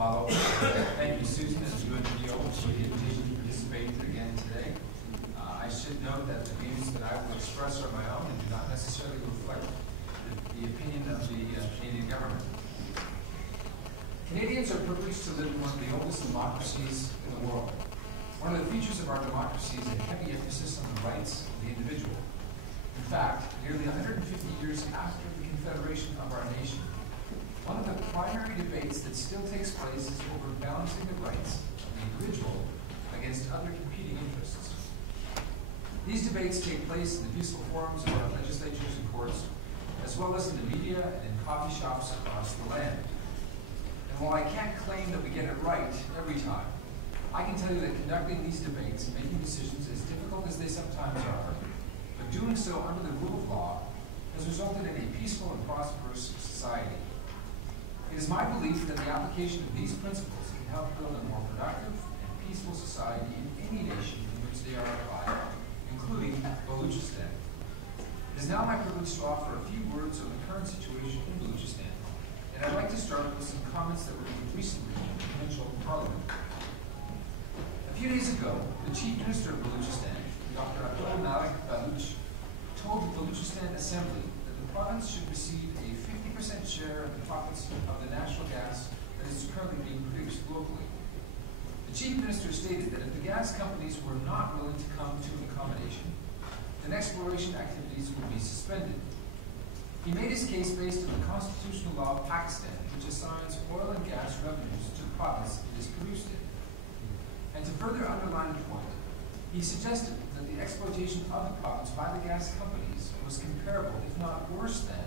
Malo. Thank you, Susan, and UNPO for the invitation to participate again today. I should note that the views that I will express are my own and do not necessarily reflect the opinion of the Canadian government. Canadians are privileged to live in one of the oldest democracies in the world. One of the features of our democracy is a heavy emphasis on the rights of the individual. In fact, nearly 150 years after the confederation of our nation, one of the primary debates that still takes place is over balancing the rights of the individual against other competing interests. These debates take place in the peaceful forums of our legislatures and courts, as well as in the media and in coffee shops across the land. And while I can't claim that we get it right every time, I can tell you that conducting these debates and making decisions, as difficult as they sometimes are, but doing so under the rule of law, has resulted in a peaceful and prosperous society. It is my belief that the application of these principles can help build a more productive and peaceful society in any nation in which they are applied, including Balochistan. It is now my privilege to offer a few words on the current situation in Balochistan, and I'd like to start with some comments that were made recently in the provincial parliament. A few days ago, the Chief Minister of Balochistan, Dr. Baluch, told the Balochistan Assembly that the province should receive a 50% share of the profits of the natural gas that is currently being produced locally. The Chief Minister stated that if the gas companies were not willing to come to an accommodation, then exploration activities would be suspended. He made his case based on the constitutional law of Pakistan, which assigns oil and gas revenues to the province it is produced in. And to further underline the point, he suggested that the exploitation of the province by the gas companies was comparable, if not worse than,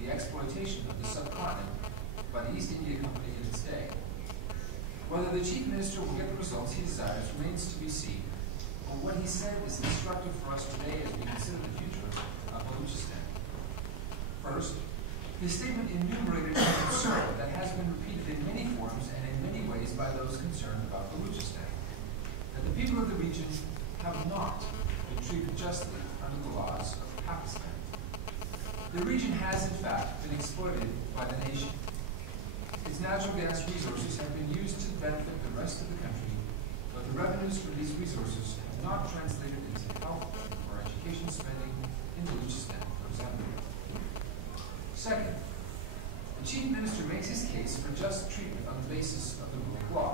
the exploitation of the subcontinent by the East India Company in its day. Whether the Chief Minister will get the results he desires remains to be seen, but what he said is instructive for us today as we consider the future of Balochistan. First, his statement enumerated a concern that has been repeated in many forms and in many ways by those concerned about Balochistan, that the people of the region have not been treated justly under the laws of Pakistan. The region has, in fact, been exploited by the nation. Its natural gas resources have been used to benefit the rest of the country, but the revenues from these resources have not translated into health or education spending in Balochistan, for example. Second, the Chief Minister makes his case for just treatment on the basis of the rule of law.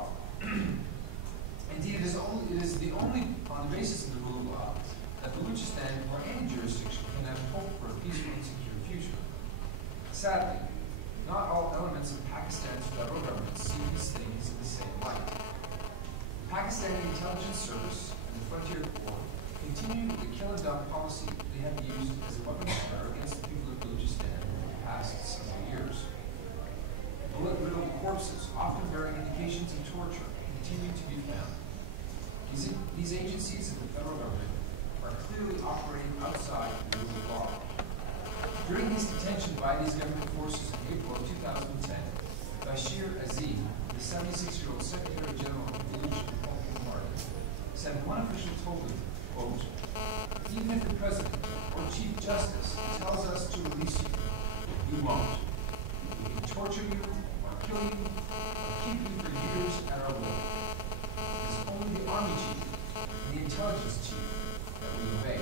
Indeed, it is only on the basis of the rule of law that Balochistan or any jurisdiction can have hope for a peaceful and secure future. Sadly, not all elements of Pakistan's federal government see these things in the same light. The Pakistani intelligence service and the Frontier Corps continue the kill and dump policy they have used as a weapon of terror against the people of Balochistan over the past several years. Bullet-riddled corpses, often bearing indications of torture, continue to be found. These agencies of the federal government are clearly operating outside the rule of law. During his detention by these government forces in April of 2010, Bashir Azim, the 76-year-old Secretary General of the Republican Party, said one official told him, quote, "Even if the President or Chief Justice tells us to release you, we won't. We can torture you, or kill you, or keep you for years at our will. It is only the Army Chief and the Intelligence Chief that we obey."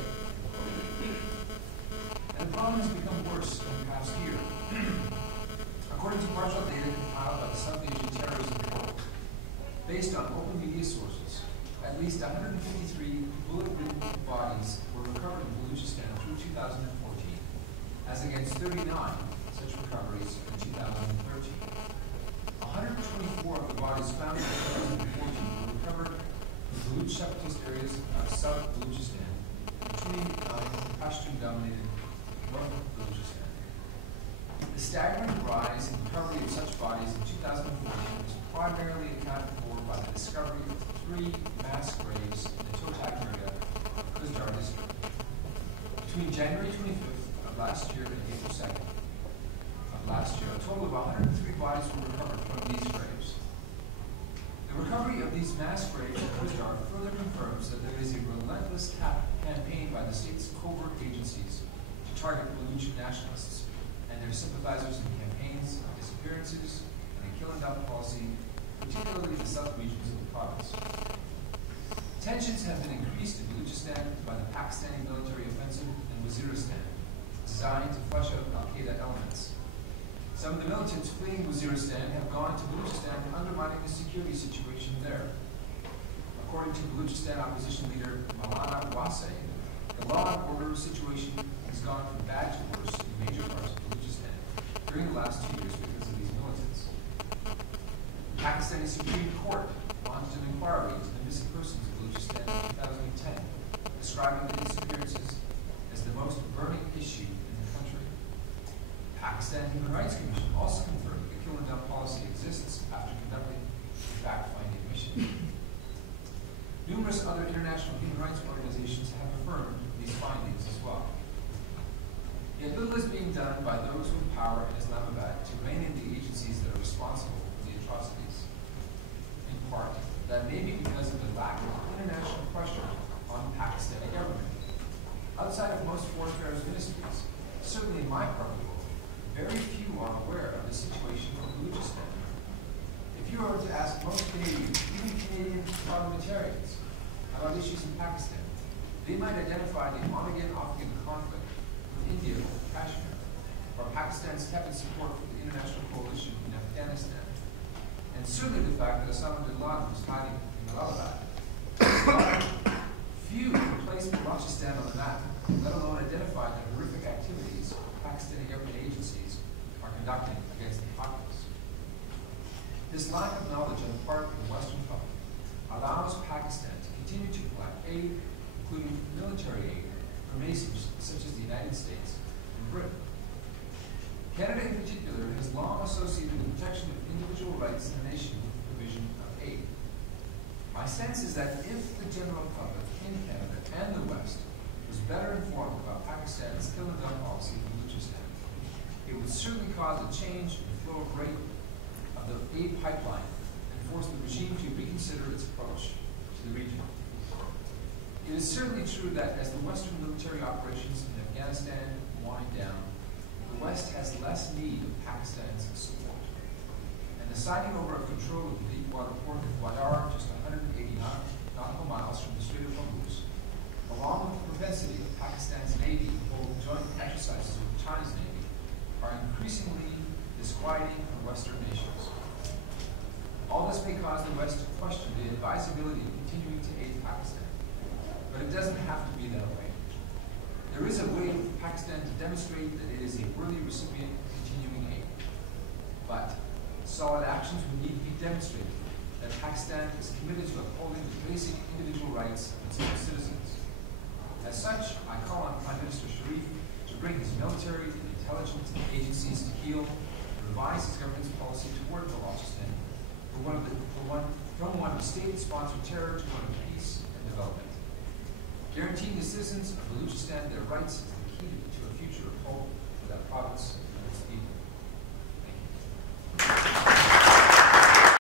And the problem has become worse in the past year. According to partial data compiled by the South Asian Terrorism Report, based on open media sources, at least 153 bullet-ridden bodies were recovered in Balochistan through 2014, as against 39 such recoveries in 2013. 124 of the bodies found in 2014 were recovered in Baluch separatist areas of South Balochistan, between Pashtun-dominated North Balochistan. The staggering rise in recovery of such bodies in 2014 was primarily accounted for by the discovery of 3 mass graves in the Totak area of Kuzdar district. Between January 25th of last year and April 2nd of last year, a total of 103 bodies were recovered from these graves. The recovery of these mass graves in Kuzdar further confirms that there is a relentless campaign by the state's covert agencies to target Baluch nationalists and their sympathizers in campaigns of disappearances and a kill and dump policy particularly in the south regions of the province. Tensions have been increased in Balochistan by the Pakistani military offensive in Waziristan, designed to flush out Al-Qaeda elements. Some of the militants fleeing Waziristan have gone to Balochistan, undermining the security situation there. According to Balochistan opposition leader Maulana Wase, the law and order situation has gone from bad to worse in major parts of Balochistan during the last 2 years because of these militants. The Pakistani Supreme Court launched an inquiry into the missing persons of Balochistan in 2010, describing the disappearances as the most burning issue in the country. The Pakistan Human Rights Commission also confirmed the kill and dump policy exists after conducting a fact-finding mission. Numerous other international human rights organizations have affirmed these findings as well. Yet little is being done by those with power in Islamabad to rein in the agencies that are responsible for the atrocities. In part, that may be because of the lack of international pressure on the Pakistani government. Outside of most foreign affairs ministries, certainly in my part of the world, very few are aware of the situation in Balochistan. If you were to ask most Canadians, even Canadian parliamentarians, about issues in Pakistan, they might identify the on-again, off-again conflict with India over Kashmir, or Pakistan's tepid support for the international coalition in Afghanistan, and certainly the fact that Osama bin Laden was hiding in Jalalabad. Few placed Balochistan on the map, let alone identify the horrific activities Pakistani government agencies are conducting against the populace. This lack of knowledge on the part of the Western public allows Pakistan to continue to collect aid, including military aid, from nations such as the United States and Britain. Canada in particular has long associated the protection of individual rights in the nation with the provision of aid. My sense is that if the general public in Canada and the West was better informed about Pakistan's kill and dump policy in Balochistan, it would certainly cause a change in the flow of rate of the aid pipeline and force the regime to reconsider its approach to the region. It is certainly true that as the Western military operations in Afghanistan wind down, the West has less need of Pakistan's support. And the signing over of control of the deepwater port of Gwadar, just 180 nautical miles from the Strait of Hormuz, along with the propensity of Pakistan's Navy to hold joint exercises with China's Navy, are increasingly disquieting for Western nations. All this may cause the West to question the advisability of continuing to aid Pakistan, but it doesn't have to be that way. There is a way for Pakistan to demonstrate that it is a worthy recipient of continuing aid, but solid actions would need to be demonstrated that Pakistan is committed to upholding the basic individual rights of its own citizens. As such, I call on Prime Minister Sharif to bring his military and intelligence agencies to heel and revise his government's policy toward Balochistan from one of state-sponsored terror to one of peace and development. Guaranteeing the citizens of Balochistan their rights is the key to a future of hope for that province and its people.